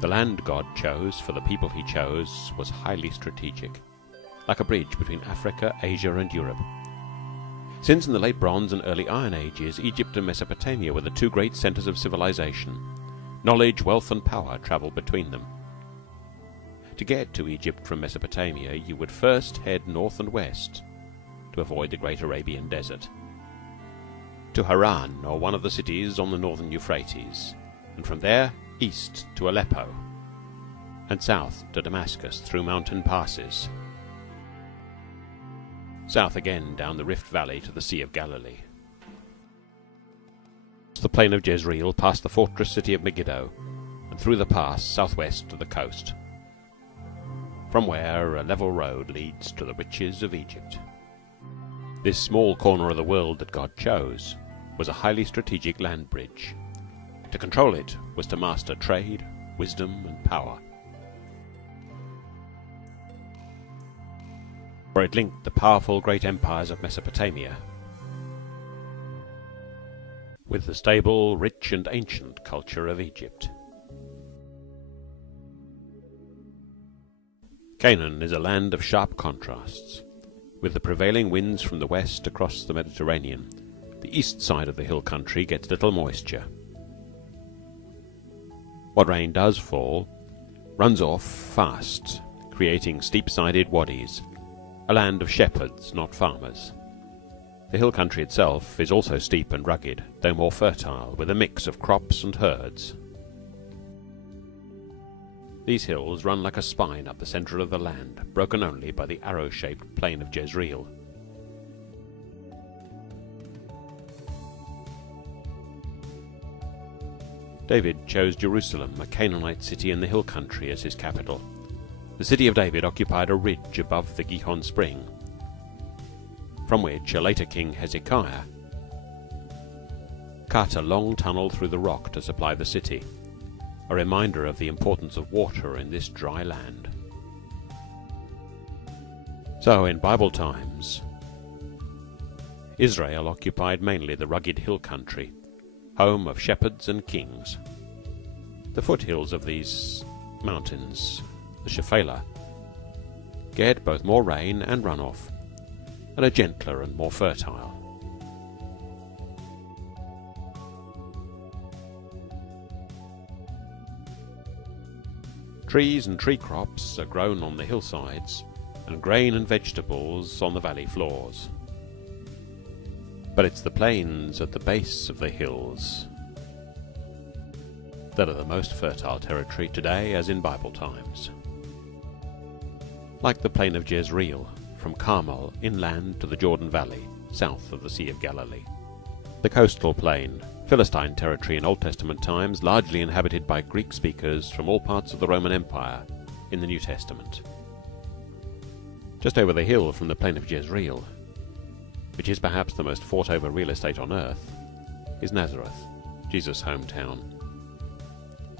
The land God chose for the people he chose was highly strategic, like a bridge between Africa, Asia, and Europe. Since in the late Bronze and early Iron Ages, Egypt and Mesopotamia were the two great centers of civilization, knowledge, wealth, and power traveled between them. To get to Egypt from Mesopotamia, you would first head north and west to avoid the great Arabian desert, to Haran, or one of the cities on the northern Euphrates, and from there east to Aleppo, and south to Damascus through mountain passes, south again down the Rift Valley to the Sea of Galilee, the plain of Jezreel, past the fortress city of Megiddo, and through the pass southwest to the coast, from where a level road leads to the riches of Egypt. This small corner of the world that God chose was a highly strategic land bridge. To control it was to master trade, wisdom, and power. For it linked the powerful great empires of Mesopotamia with the stable, rich, and ancient culture of Egypt. Canaan is a land of sharp contrasts. With the prevailing winds from the west across the Mediterranean, the east side of the hill country gets little moisture. What rain does fall runs off fast, creating steep-sided wadis, a land of shepherds, not farmers. The hill country itself is also steep and rugged, though more fertile, with a mix of crops and herds. These hills run like a spine up the centre of the land, broken only by the arrow-shaped plain of Jezreel. David chose Jerusalem, a Canaanite city in the hill country, as his capital. The city of David occupied a ridge above the Gihon spring, from which a later king, Hezekiah, cut a long tunnel through the rock to supply the city, a reminder of the importance of water in this dry land. So, in Bible times, Israel occupied mainly the rugged hill country, home of shepherds and kings. The foothills of these mountains, the Shephelah, get both more rain and runoff, and are gentler and more fertile. Trees and tree crops are grown on the hillsides, and grain and vegetables on the valley floors. But it's the plains at the base of the hills that are the most fertile territory today, as in Bible times. Like the plain of Jezreel, from Carmel inland to the Jordan Valley, south of the Sea of Galilee. The coastal plain, Philistine territory in Old Testament times, largely inhabited by Greek speakers from all parts of the Roman Empire in the New Testament. Just over the hill from the plain of Jezreel, which is perhaps the most fought-over real estate on earth, is Nazareth, Jesus' hometown.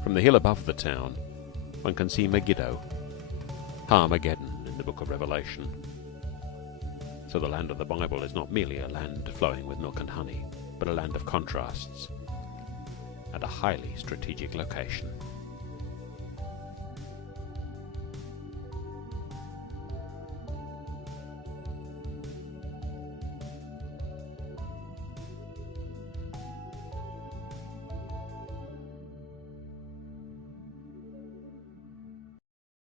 From the hill above the town, one can see Megiddo, Armageddon in the book of Revelation. So the land of the Bible is not merely a land flowing with milk and honey, but a land of contrasts and a highly strategic location.